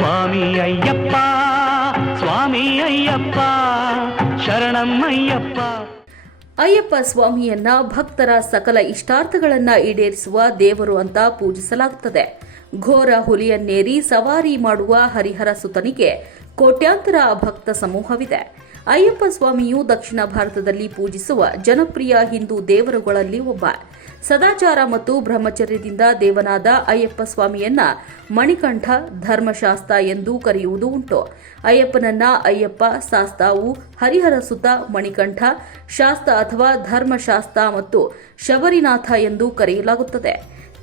ಸ್ವಾಮಿ ಅಯ್ಯಪ್ಪ ಸ್ವಾಮಿ ಅಯ್ಯಪ್ಪ ಶರಣಂ ಅಯ್ಯಪ್ಪ. ಅಯ್ಯಪ್ಪ ಸ್ವಾಮಿಯನ್ನ ಭಕ್ತರ ಸಕಲ ಇಷ್ಟಾರ್ಥಗಳನ್ನ ಈಡೇರಿಸುವ ದೇವರು ಅಂತ ಪೂಜಿಸಲಾಗುತ್ತದೆ. ಘೋರ ಹುಲಿಯನ್ನೇರಿ ಸವಾರಿ ಮಾಡುವ ಹರಿಹರ ಸುತನಿಗೆ ಕೋಟ್ಯಾಂತರ ಭಕ್ತ ಸಮೂಹವಿದೆ. ಅಯ್ಯಪ್ಪ ಸ್ವಾಮಿಯು ದಕ್ಷಿಣ ಭಾರತದಲ್ಲಿ ಪೂಜಿಸುವ ಜನಪ್ರಿಯ ಹಿಂದೂ ದೇವರುಗಳಲ್ಲಿ ಒಬ್ಬ. ಸದಾಚಾರ ಮತ್ತು ಬ್ರಹ್ಮಚರ್ಯದಿಂದ ದೇವನಾದ ಅಯ್ಯಪ್ಪ ಸ್ವಾಮಿಯನ್ನ ಮಣಿಕಂಠ, ಧರ್ಮಶಾಸ್ತ ಎಂದು ಕರೆಯುವುದು ಉಂಟು. ಅಯ್ಯಪ್ಪನನ್ನ ಅಯ್ಯಪ್ಪ, ಶಾಸ್ತಾವು, ಹರಿಹರ ಸುತ, ಮಣಿಕಂಠ, ಶಾಸ್ತ ಅಥವಾ ಧರ್ಮಶಾಸ್ತ ಮತ್ತು ಶಬರಿನಾಥ ಎಂದು ಕರೆಯಲಾಗುತ್ತದೆ.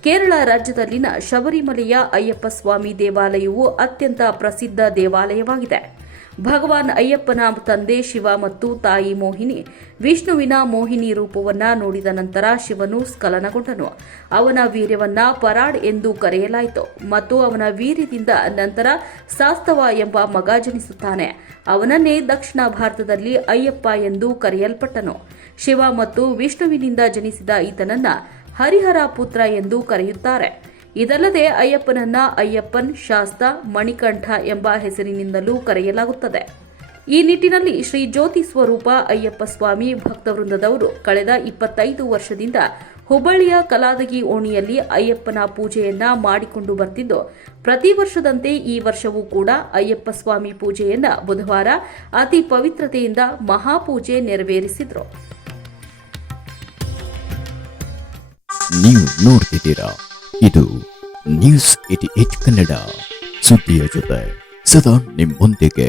ಕೇರಳ ರಾಜ್ಯದಲ್ಲಿನ ಶಬರಿಮಲೆಯ ಅಯ್ಯಪ್ಪ ಸ್ವಾಮಿ ದೇವಾಲಯವು ಅತ್ಯಂತ ಪ್ರಸಿದ್ಧ ದೇವಾಲಯವಾಗಿದೆ. ಭಗವಾನ್ ಅಯ್ಯಪ್ಪನ ತಂದೆ ಶಿವ ಮತ್ತು ತಾಯಿ ಮೋಹಿನಿ ವಿಷ್ಣುವಿನ ಮೋಹಿನಿ ರೂಪವನ್ನ ನೋಡಿದ ನಂತರ ಶಿವನು ಸ್ಖಲನಗೊಂಡನು. ಅವನ ವೀರ್ಯವನ್ನ ಪರಾಡ್ ಎಂದು ಕರೆಯಲಾಯಿತು ಮತ್ತು ಅವನ ವೀರ್ಯದಿಂದ ನಂತರ ಶಾಸ್ತವ ಎಂಬ ಮಗ ಜನಿಸುತ್ತಾನೆ. ಅವನನ್ನೇ ದಕ್ಷಿಣ ಭಾರತದಲ್ಲಿ ಅಯ್ಯಪ್ಪ ಎಂದು ಕರೆಯಲ್ಪಟ್ಟನು. ಶಿವ ಮತ್ತು ವಿಷ್ಣುವಿನಿಂದ ಜನಿಸಿದ ಈತನನ್ನ ಹರಿಹರ ಪುತ್ರ ಎಂದು ಕರೆಯುತ್ತಾರೆ. ಇದಲ್ಲದೆ ಅಯ್ಯಪ್ಪನನ್ನ ಅಯ್ಯಪ್ಪನ್, ಶಾಸ್ತ, ಮಣಿಕಂಠ ಎಂಬ ಹೆಸರಿನಿಂದಲೂ ಕರೆಯಲಾಗುತ್ತದೆ. ಈ ನಿಟ್ಟಿನಲ್ಲಿ ಶ್ರೀ ಜ್ಯೋತಿ ಸ್ವರೂಪ ಅಯ್ಯಪ್ಪ ಸ್ವಾಮಿ ಭಕ್ತವೃಂದದವರು ಕಳೆದ 25 ವರ್ಷದಿಂದ ಹುಬ್ಬಳ್ಳಿಯ ಕಲಾದಗಿ ಓಣಿಯಲ್ಲಿ ಅಯ್ಯಪ್ಪನ ಪೂಜೆಯನ್ನ ಮಾಡಿಕೊಂಡು ಬರ್ತಿದ್ದು, ಪ್ರತಿ ವರ್ಷದಂತೆ ಈ ವರ್ಷವೂ ಕೂಡ ಅಯ್ಯಪ್ಪ ಸ್ವಾಮಿ ಪೂಜೆಯನ್ನ ಬುಧವಾರ ಅತಿ ಪವಿತ್ರತೆಯಿಂದ ಮಹಾಪೂಜೆ ನೆರವೇರಿಸಿದ್ರು. ನೀವು ನೋಡ್ತಿದ್ದೀರಾ, ಇದು ನ್ಯೂಸ್ 88 ಕನ್ನಡ, ಸುದ್ದಿಯ ಜೊತೆ ಸದಾ ನಿಮ್ಮೊಂದಿಗೆ.